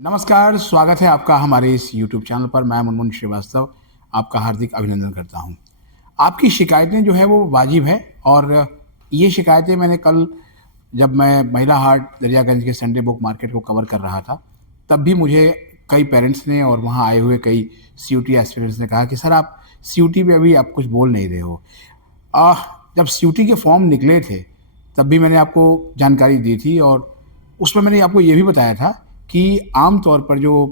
नमस्कार, स्वागत है आपका हमारे इस यूट्यूब चैनल पर। मैं मुनमुन श्रीवास्तव आपका हार्दिक अभिनंदन करता हूं। आपकी शिकायतें जो है वो वाजिब है और ये शिकायतें मैंने कल जब मैं महिला हाट दरियागंज के संडे बुक मार्केट को कवर कर रहा था, तब भी मुझे कई पेरेंट्स ने और वहाँ आए हुए कई सीयूटी एस्पिरेंट्स ने कहा कि सर आप सीयूटी पे अभी आप कुछ बोल नहीं रहे हो। आह, जब सीयूटी के फॉर्म निकले थे, तब भी मैंने आपको जानकारी दी थी और उसमें मैंने आपको ये भी बताया था कि आम तौर पर जो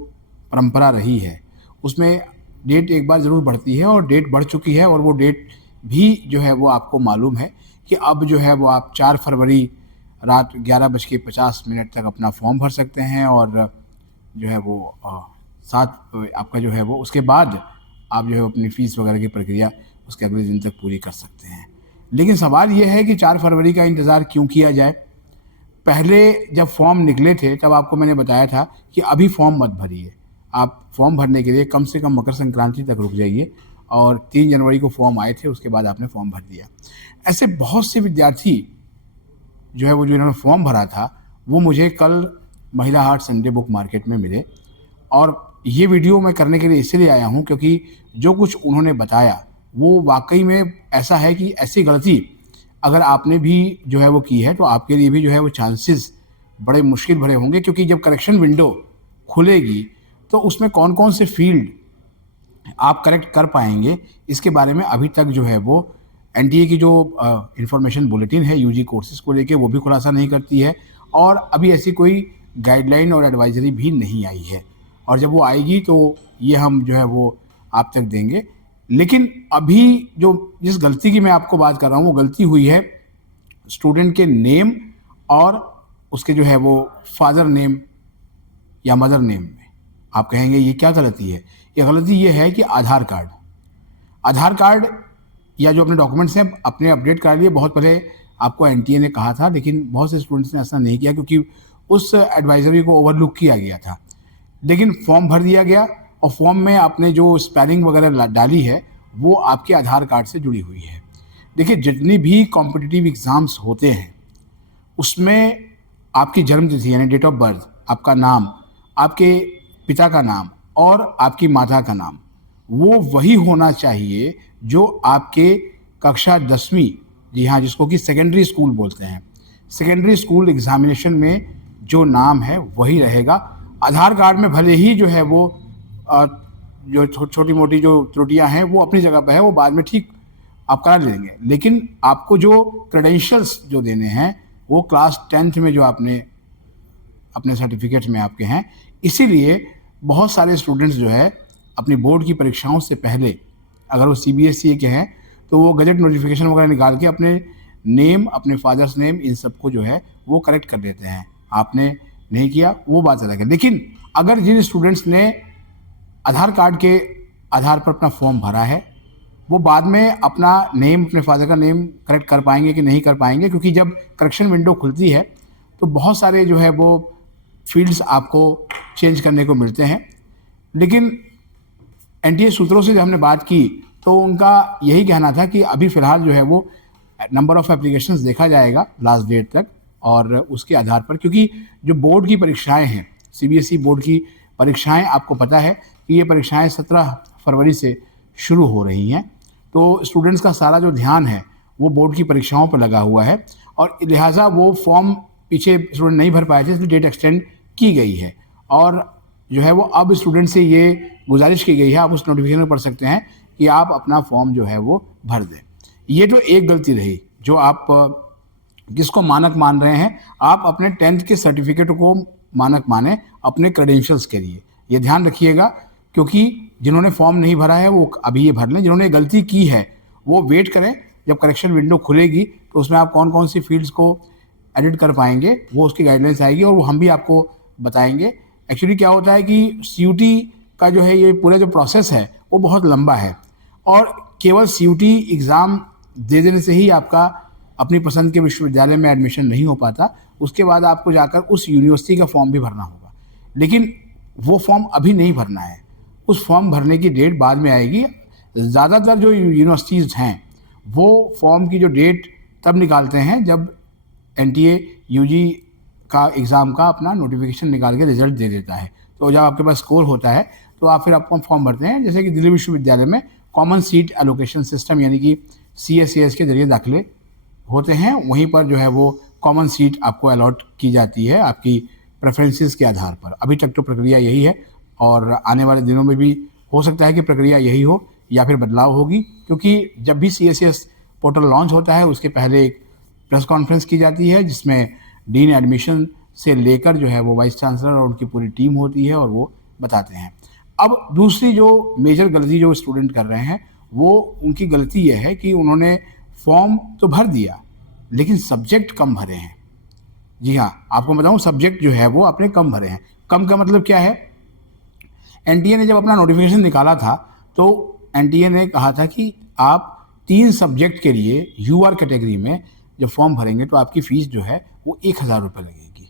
परंपरा रही है, उसमें डेट एक बार ज़रूर बढ़ती है और डेट बढ़ चुकी है और वो डेट भी जो है वो आपको मालूम है कि अब जो है वो आप 4 फरवरी रात 11:50 तक अपना फॉर्म भर सकते हैं और जो है वो 7 आपका जो है वो उसके बाद आप जो है अपनी फ़ीस वगैरह की प्रक्रिया उसके अगले दिन तक पूरी कर सकते हैं। लेकिन सवाल ये है कि 4 फरवरी का इंतज़ार क्यों किया जाए? पहले जब फॉर्म निकले थे तब आपको मैंने बताया था कि अभी फॉर्म मत भरिए। आप फॉर्म भरने के लिए कम से कम मकर संक्रांति तक रुक जाइए और 3 जनवरी को फॉर्म आए थे, उसके बाद आपने फॉर्म भर दिया। ऐसे बहुत से विद्यार्थी जो है वो जो इन्होंने फॉर्म भरा था, वो मुझे कल महिला हाट संडे बुक मार्केट में मिले और ये वीडियो मैं करने के लिए इसलिए आया हूँ क्योंकि जो कुछ उन्होंने बताया, वो वाक़ई में ऐसा है कि ऐसी गलती अगर आपने भी जो है वो की है, तो आपके लिए भी जो है वो चांसेस बड़े मुश्किल भरे होंगे क्योंकि जब करेक्शन विंडो खुलेगी, तो उसमें कौन-कौन से फ़ील्ड आप करेक्ट कर पाएँगे, इसके बारे में अभी तक जो है वो एनटीए की जो इन्फॉर्मेशन बुलेटिन है यूजी कोर्सेज़ को लेके वो भी खुलासा नहीं करती है और अभी ऐसी कोई गाइडलाइन और एडवाइज़री भी नहीं आई है और जब वो आएगी तो ये हम जो है वो आप तक देंगे। लेकिन अभी जो जिस गलती की मैं आपको बात कर रहा हूँ, वो गलती हुई है स्टूडेंट के नेम और उसके जो है वो फादर नेम या मदर नेम में। आप कहेंगे ये क्या गलती है? ये गलती ये है कि आधार कार्ड या जो अपने डॉक्यूमेंट्स हैं अपने अपडेट करा लिए। बहुत पहले आपको एनटीए ने कहा था, लेकिन बहुत से स्टूडेंट्स ने ऐसा नहीं किया क्योंकि उस एडवाइजरी को ओवरलुक किया गया था। लेकिन फॉर्म भर दिया गया और फॉर्म में आपने जो स्पेलिंग वगैरह डाली है, वो आपके आधार कार्ड से जुड़ी हुई है। देखिए, जितनी भी कॉम्पिटिटिव एग्ज़ाम्स होते हैं, उसमें आपकी जन्म तिथि यानी डेट ऑफ बर्थ, आपका नाम, आपके पिता का नाम और आपकी माता का नाम, वो वही होना चाहिए जो आपके कक्षा 10वीं, जी हाँ, जिसको कि सेकेंडरी स्कूल बोलते हैं, सेकेंडरी स्कूल एग्ज़ामिनेशन में जो नाम है वही रहेगा। आधार कार्ड में भले ही जो है वो जो छोटी-मोटी जो त्रुटियां हैं वो अपनी जगह पे है, वो बाद में ठीक आप करा लेंगे। लेकिन आपको जो क्रेडेंशियल्स जो देने हैं, वो क्लास 10th में जो आपने अपने सर्टिफिकेट में आपके हैं, इसीलिए बहुत सारे स्टूडेंट्स जो है अपनी बोर्ड की परीक्षाओं से पहले, अगर वो सीबीएसई के हैं, तो वो गज़ट नोटिफिकेशन वगैरह निकाल के अपने नेम, अपने फादर्स नेम, इन सबको जो है वो करेक्ट कर देते हैं। आपने नहीं किया, वो बात अलग है। लेकिन अगर जिन स्टूडेंट्स ने आधार कार्ड के आधार पर अपना फॉर्म भरा है, वो बाद में अपना नेम, अपने फादर का नेम करेक्ट कर पाएंगे कि नहीं कर पाएंगे, क्योंकि जब करेक्शन विंडो खुलती है तो बहुत सारे जो है वो फील्ड्स आपको चेंज करने को मिलते हैं। लेकिन एनटीए सूत्रों से जब हमने बात की तो उनका यही कहना था कि अभी फ़िलहाल जो है वो नंबर ऑफ़ एप्लीकेशंस देखा जाएगा लास्ट डेट तक और उसके आधार पर, क्योंकि जो बोर्ड की परीक्षाएं हैं, सीबीएसई बोर्ड की परीक्षाएं, आपको पता है कि ये परीक्षाएं 17 फरवरी से शुरू हो रही हैं। तो स्टूडेंट्स का सारा जो ध्यान है वो बोर्ड की परीक्षाओं पर लगा हुआ है और लिहाजा वो फॉर्म पीछे स्टूडेंट नहीं भर पाए थे, इसलिए डेट एक्सटेंड की गई है और जो है वो अब स्टूडेंट से ये गुजारिश की गई है, आप उस नोटिफिकेशन में पढ़ सकते हैं कि आप अपना फॉर्म जो है वो भर दें। ये तो एक गलती रही जो आप जिसको मानक मान रहे हैं। आप अपने 10th के सर्टिफिकेट को मानक माने अपने क्रेडेंशियल्स के लिए, ये ध्यान रखिएगा, क्योंकि जिन्होंने फॉर्म नहीं भरा है वो अभी ये भर लें, जिन्होंने गलती की है वो वेट करें, जब करेक्शन विंडो खुलेगी तो उसमें आप कौन कौन सी फील्ड्स को एडिट कर पाएंगे वो उसकी गाइडलाइंस आएगी और वो हम भी आपको बताएंगे। एक्चुअली क्या होता है कि सीयूटी का जो है ये पूरा जो प्रोसेस है वो बहुत लंबा है और केवल सीयूटी एग्ज़ाम दे देने से ही आपका अपनी पसंद के विश्वविद्यालय में एडमिशन नहीं हो पाता। उसके बाद आपको जाकर उस यूनिवर्सिटी का फॉर्म भी भरना होगा, लेकिन वो फॉर्म अभी नहीं भरना है, उस फॉर्म भरने की डेट बाद में आएगी। ज़्यादातर जो यूनिवर्सिटीज़ हैं वो फॉर्म की जो डेट तब निकालते हैं जब एनटीए यूजी का एग्ज़ाम का अपना नोटिफिकेशन निकाल के रिजल्ट दे देता है, तो जब आपके पास स्कोर होता है तो आप फिर आपको फॉर्म भरते हैं। जैसे कि दिल्ली विश्वविद्यालय में कॉमन सीट एलोकेशन सिस्टम यानी कि CSAS के जरिए दाखिले होते हैं, वहीं पर जो है वो कॉमन सीट आपको अलॉट की जाती है आपकी प्रेफरेंसेस के आधार पर। अभी तक तो प्रक्रिया यही है और आने वाले दिनों में भी हो सकता है कि प्रक्रिया यही हो या फिर बदलाव होगी, क्योंकि जब भी CSAS पोर्टल लॉन्च होता है उसके पहले एक प्रेस कॉन्फ्रेंस की जाती है जिसमें डीन एडमिशन से लेकर जो है वो वाइस चांसलर और उनकी पूरी टीम होती है और वो बताते हैं। अब दूसरी जो मेजर गलती जो स्टूडेंट कर रहे हैं वो उनकी गलती यह है कि उन्होंने फॉर्म तो भर दिया लेकिन सब्जेक्ट कम भरे हैं। जी हाँ, आपको बताऊं सब्जेक्ट जो है वो आपने कम भरे हैं। कम का मतलब क्या है? NTA ने जब अपना नोटिफिकेशन निकाला था तो NTA ने कहा था कि आप 3 सब्जेक्ट के लिए UR कैटेगरी में जब फॉर्म भरेंगे तो आपकी फ़ीस जो है वो 1000 रुपये लगेगी,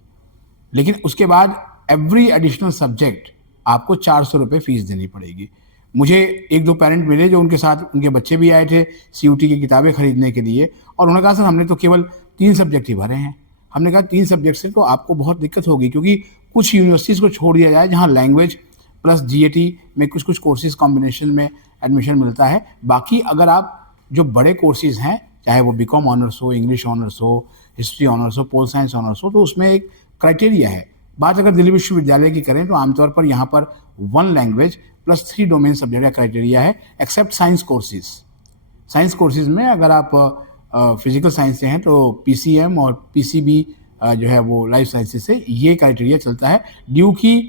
लेकिन उसके बाद एवरी एडिशनल सब्जेक्ट आपको 400 रुपये फ़ीस देनी पड़ेगी। मुझे 1-2 पेरेंट मिले जो उनके साथ उनके बच्चे भी आए थे CUT की किताबें खरीदने के लिए और उन्होंने कहा सर हमने तो केवल 3 सब्जेक्ट ही भरे हैं। हमने कहा 3 सब्जेक्ट से तो आपको बहुत दिक्कत होगी, क्योंकि कुछ यूनिवर्सिटीज़ को छोड़ दिया जाए जहाँ लैंग्वेज प्लस GAT में कुछ कोर्सेज़ कॉम्बिनेशन में एडमिशन मिलता है। बाकी अगर आप जो बड़े कोर्सेज़ हैं, चाहे वो BCom ऑनर्स हो, इंग्लिश ऑनर्स हो, हिस्ट्री ऑनर्स हो, पोल साइंस ऑनर्स हो, तो उसमें एक क्राइटेरिया है। बात अगर दिल्ली विश्वविद्यालय की करें तो आमतौर पर यहाँ पर 1 लैंग्वेज प्लस 3 डोमेन सब्जेक्ट का क्राइटेरिया है, except science courses. Science courses में अगर आप फिजिकल साइंस से हैं तो PCM और PCB जो है वो लाइफ साइंसेज से ये क्राइटेरिया चलता है। ड्यू की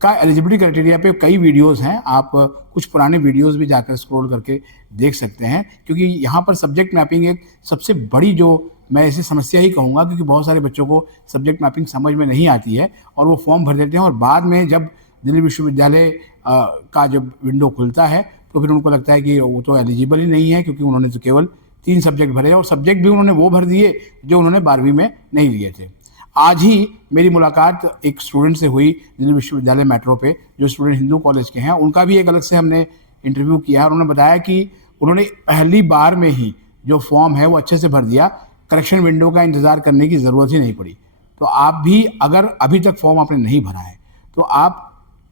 का एलिजिबिलिटी क्राइटेरिया पे कई वीडियोस हैं, आप कुछ पुराने वीडियोस भी जाकर स्क्रॉल करके देख सकते हैं, क्योंकि यहाँ पर सब्जेक्ट मैपिंग एक सबसे बड़ी जो मैं इसे समस्या ही कहूँगा, क्योंकि बहुत सारे बच्चों को सब्जेक्ट मैपिंग समझ में नहीं आती है और वो फॉर्म भर देते हैं और बाद में जब दिल्ली विश्वविद्यालय का जब विंडो खुलता है तो फिर उनको लगता है कि वो तो एलिजिबल ही नहीं है, क्योंकि उन्होंने तो केवल 3 सब्जेक्ट भरे और सब्जेक्ट भी उन्होंने वो भर दिए जो उन्होंने 12वीं में नहीं लिए थे। आज ही मेरी मुलाकात एक स्टूडेंट से हुई दिल्ली विश्वविद्यालय मेट्रो पे, जो स्टूडेंट हिंदू कॉलेज के हैं। उनका भी एक अलग से हमने इंटरव्यू किया और उन्होंने बताया कि उन्होंने पहली बार में ही जो फॉर्म है वो अच्छे से भर दिया, करेक्शन विंडो का इंतज़ार करने की ज़रूरत ही नहीं पड़ी। तो आप भी अगर अभी तक फॉर्म आपने नहीं भरा है तो आप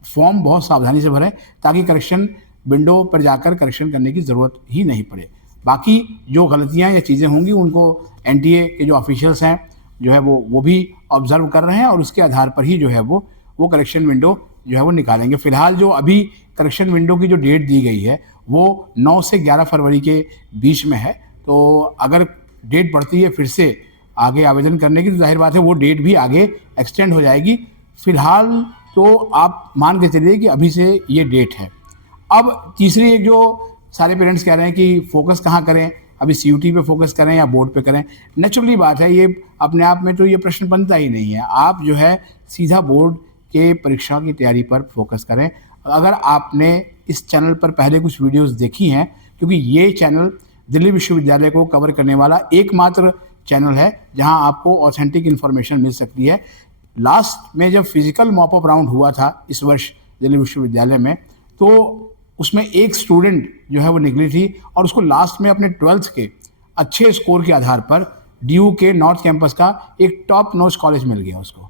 फॉर्म बहुत सावधानी से भरें ताकि करेक्शन विंडो पर जाकर करेक्शन करने की ज़रूरत ही नहीं पड़े। बाकी जो गलतियाँ या चीज़ें होंगी उनको NTA के जो ऑफिशियल्स हैं जो है वो भी ऑब्जर्व कर रहे हैं और उसके आधार पर ही जो है वो करेक्शन विंडो जो है वो निकालेंगे। फ़िलहाल जो अभी करेक्शन विंडो की जो डेट दी गई है वो 9 से 11 फरवरी के बीच में है। तो अगर डेट बढ़ती है फिर से आगे आवेदन करने की तो जाहिर बात है वो डेट भी आगे एक्सटेंड हो जाएगी। फ़िलहाल तो आप मान के चलिए कि अभी से ये डेट है। अब तीसरी एक जो सारे पेरेंट्स कह रहे हैं कि फोकस कहाँ करें, अभी CUT पे फोकस करें या बोर्ड पे करें। नेचुरली बात है, ये अपने आप में तो ये प्रश्न बनता ही नहीं है। आप जो है सीधा बोर्ड के परीक्षा की तैयारी पर फोकस करें। अगर आपने इस चैनल पर पहले कुछ वीडियोस देखी हैं, क्योंकि ये चैनल दिल्ली विश्वविद्यालय को कवर करने वाला एकमात्र चैनल है जहां आपको ऑथेंटिक इन्फॉर्मेशन मिल सकती है। लास्ट में जब फिजिकल मॉपअप राउंड हुआ था इस वर्ष दिल्ली विश्वविद्यालय में, तो उसमें एक स्टूडेंट जो है वो निकली थी और उसको लास्ट में अपने 12th के अच्छे स्कोर के आधार पर DU के नॉर्थ कैंपस का एक टॉप नॉच कॉलेज मिल गया उसको।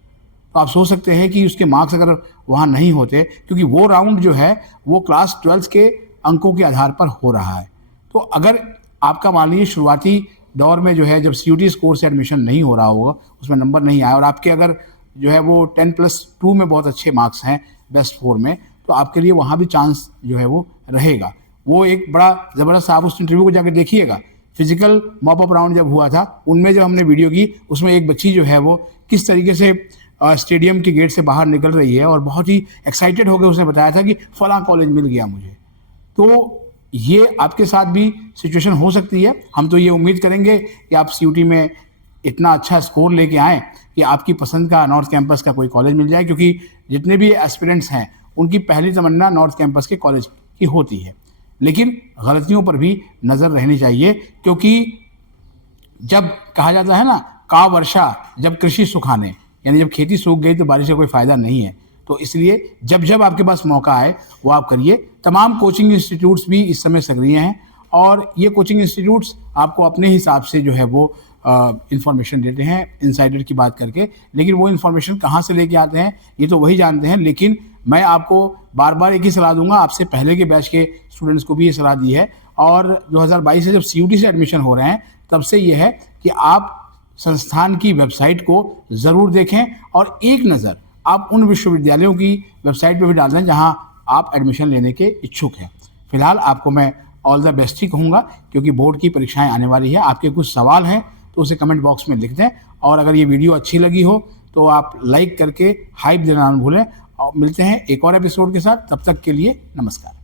तो आप सोच सकते हैं कि उसके मार्क्स अगर वहाँ नहीं होते, क्योंकि वो राउंड जो है वो क्लास 12th के अंकों के आधार पर हो रहा है। तो अगर आपका मान लीजिए शुरुआती दौर में जो है जब CUT स्कोर से एडमिशन नहीं हो रहा होगा, उसमें नंबर नहीं आया और आपके अगर जो है वो 10+2 में बहुत अच्छे मार्क्स हैं बेस्ट 4 में, तो आपके लिए वहाँ भी चांस जो है वो रहेगा। वो एक बड़ा ज़बरदस्त, आप उस इंटरव्यू को जाकर देखिएगा। फिजिकल मॉपअप राउंड जब हुआ था उनमें जब हमने वीडियो की, उसमें एक बच्ची जो है वो किस तरीके से स्टेडियम के गेट से बाहर निकल रही है और बहुत ही एक्साइटेड होकर उसने बताया था कि फलां कॉलेज मिल गया मुझे। तो ये आपके साथ भी सिचुएशन हो सकती है। हम तो ये उम्मीद करेंगे कि आप CUT में इतना अच्छा स्कोर लेके आएँ कि आपकी पसंद का नॉर्थ कैंपस का कोई कॉलेज मिल जाए, क्योंकि जितने भी एस्पिरेंट्स हैं उनकी पहली तमन्ना नॉर्थ कैंपस के कॉलेज की होती है। लेकिन गलतियों पर भी नज़र रहनी चाहिए, क्योंकि जब कहा जाता है ना, का वर्षा जब कृषि सुखाने, यानी जब खेती सूख गई तो बारिश का कोई फ़ायदा नहीं है। तो इसलिए जब जब आपके पास मौका आए वो आप करिए। तमाम कोचिंग इंस्टीट्यूट्स भी इस समय सक्रिय हैं और ये कोचिंग इंस्टीट्यूट्स आपको अपने हिसाब से जो है वो इंफॉर्मेशन देते हैं इनसाइडर की बात करके। लेकिन वो इन्फॉर्मेशन कहाँ से लेके आते हैं ये तो वही जानते हैं, लेकिन मैं आपको बार बार एक ही सलाह दूंगा, आपसे पहले के बैच के स्टूडेंट्स को भी ये सलाह दी है, और 2022 से जब CUT से एडमिशन हो रहे हैं तब से ये है कि आप संस्थान की वेबसाइट को ज़रूर देखें और एक नज़र आप उन विश्वविद्यालयों की वेबसाइट पर भी डाल दें जहां आप एडमिशन लेने के इच्छुक हैं। फिलहाल आपको मैं ऑल द बेस्ट ही कहूँगा, क्योंकि बोर्ड की परीक्षाएं आने वाली है। आपके कुछ सवाल हैं तो उसे कमेंट बॉक्स में लिख दें, और अगर ये वीडियो अच्छी लगी हो तो आप लाइक करके हाइप देना ना भूलें। और मिलते हैं एक और एपिसोड के साथ, तब तक के लिए नमस्कार।